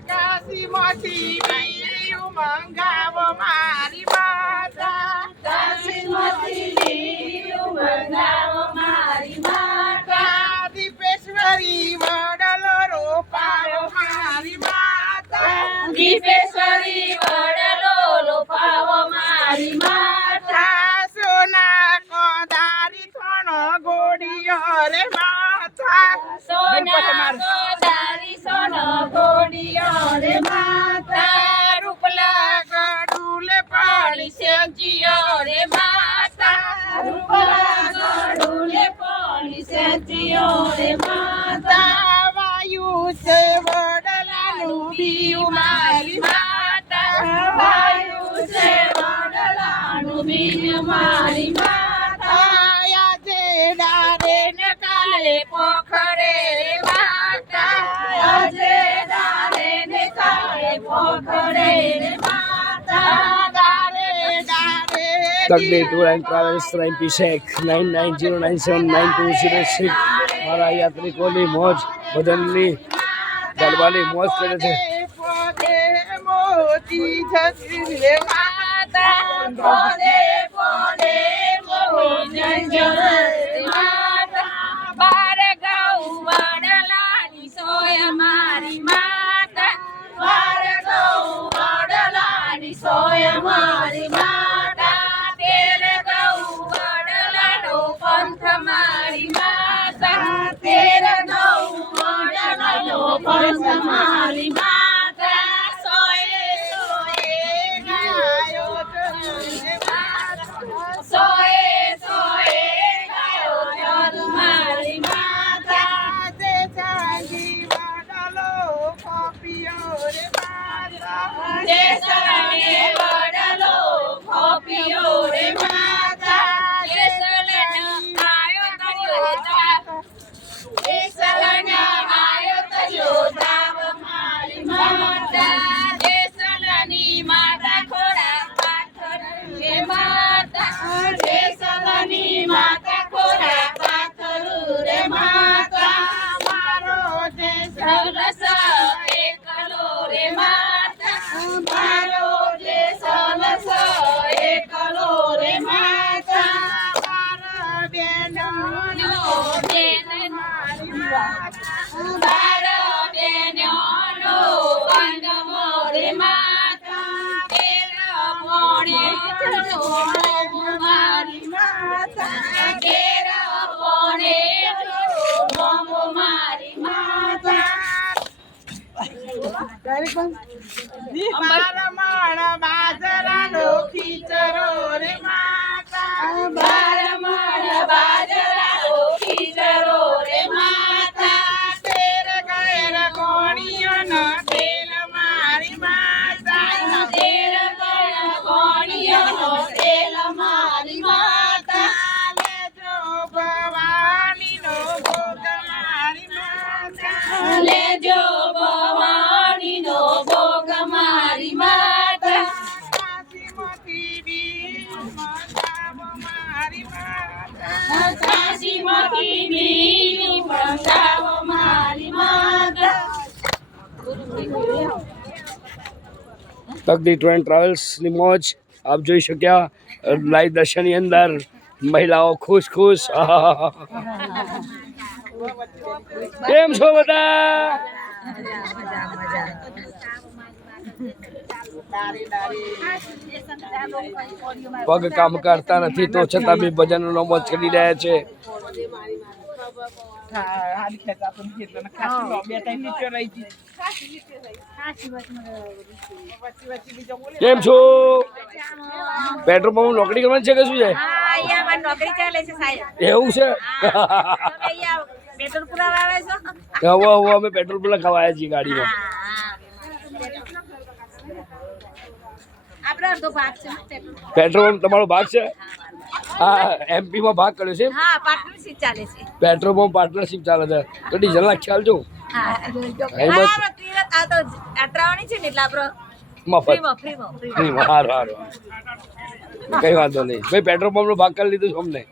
આકાશીમાંથી બીયું મંગાવો મારી માતા કાશીમાંથી બીયું મંગાવો મારી માતા દીપેશ્વરી વડલો રોપાવો મારી માતા દીપેશ્વરી વડલો રોપાવો મારી માતા સોના કોદારી થોણો ગોડિયો રે માતા સોના કોદારી સોનો ગોડિયો રે માતા રૂપલા ગડુલે પાણી સેજીયો રે માતા રૂપલા ગડુલે પાણી સેજીયો રે માતા વાયુ છે વડલાનું બીયું મારી માતા વાયુ છે વડલાનું બીયું મારી માતા આજે ડારે ને કાલે પોખરે રે માતા આજે ડારે ને કાલે પોખરે રે માતા ડારે ડારે Takdir tour and travels MP Shaikh 9909799206 મારા યાત્રિકોની મોજ બદનની ગરબાની મોજ કરે છે. મોતી જસી રે માતા પોદે પોદે મોતી જસી માતા બાર ગૌ વડલાની સોય મારી માતા બાર ગૌ વડલાની સોય મારી માતા તેર ગૌ વડલાનો પંથ મારી માતા તેર ગૌ વડલાનો પંથ મારી માતા સોયે સોયે ગાયો ચરુને માતા સોયે સોયે ગાયો ચરુ મારી માતા તે સાંગી વડલો કોપિયો રે માતા તે સાંગી વડલો કોપિયો રે માતા તે સલન આયો તજો તા તે સલન આયો તજો તાવ મારી માતા તે સલની માતા ખોડા પાથર રે માતા તે સલની માતા ખોડા પાથર રે માતા મારો જે સરસ એકલો રે માતા મારો જે સરસ એકલો રે માતા મારા બેનો બેન મારી માતા મારા બેનો વંદમો રે માતા તેરા મોણે ચલો મારી માતા તેરા મોણે ચલો મારી માતા મારા માણા બાજરાનો ખીચરો રે માતા મારા માણા બાજરાનો ખીચરો રે માતા તેર ગેર કોણીઓનો તેલ મારી માતા તેર ગેર કોણીઓનો તેલ મારી માતા લેજો ભવાનીનો ભોગ મારી માતા લેજો ભવાનીનો ભોગ મારી માતા કાશીમાંથી બીયું મંગાવો મારી માતા કાશીમાંથી બીયું મંગાવો મારી માતા તકદીર ટૂર એન્ડ ટ્રાવેલ્સની મોજ આપ જોઈ શક્યા. લાઈવ દર્શનની અંદર મહિલાઓ ખુશ ખુશ. કેમ છો બધા? પગ કામ કરતા નથી તો છતાં બી ભજનનો મોજ કરી રહ્યા છે. કેમ છો? પેટ્રોલ પંપ નોકરી કરવાની છે કે શું છે? નોકરી ચાલે છે સાહેબ. એવું છે? પેટ્રોલ પુરાવા આવે છો? હવે અમે પેટ્રોલ પુરા ખવાયા છીએ ગાડીમાં. આપણે અડધો ભાગ છે પેટ્રોલ પંપ તમારો ભાગ છે? હા, MP માં ભાગ કર્યો છે. હા, પાર્ટનરશિપ ચાલે છે. પેટ્રોલ પંપ પાર્ટનરશિપ ચાલે છે તો ડીઝલ ના ખ્યાલ જો. હા, આ તો આટરાવાની છે ને એટલે આપણે મફત ફ્રીમાં હારું કઈ વાંધો નહીં ભાઈ. પેટ્રોલ પંપ નો ભાગ કરી લીધું છે અમને.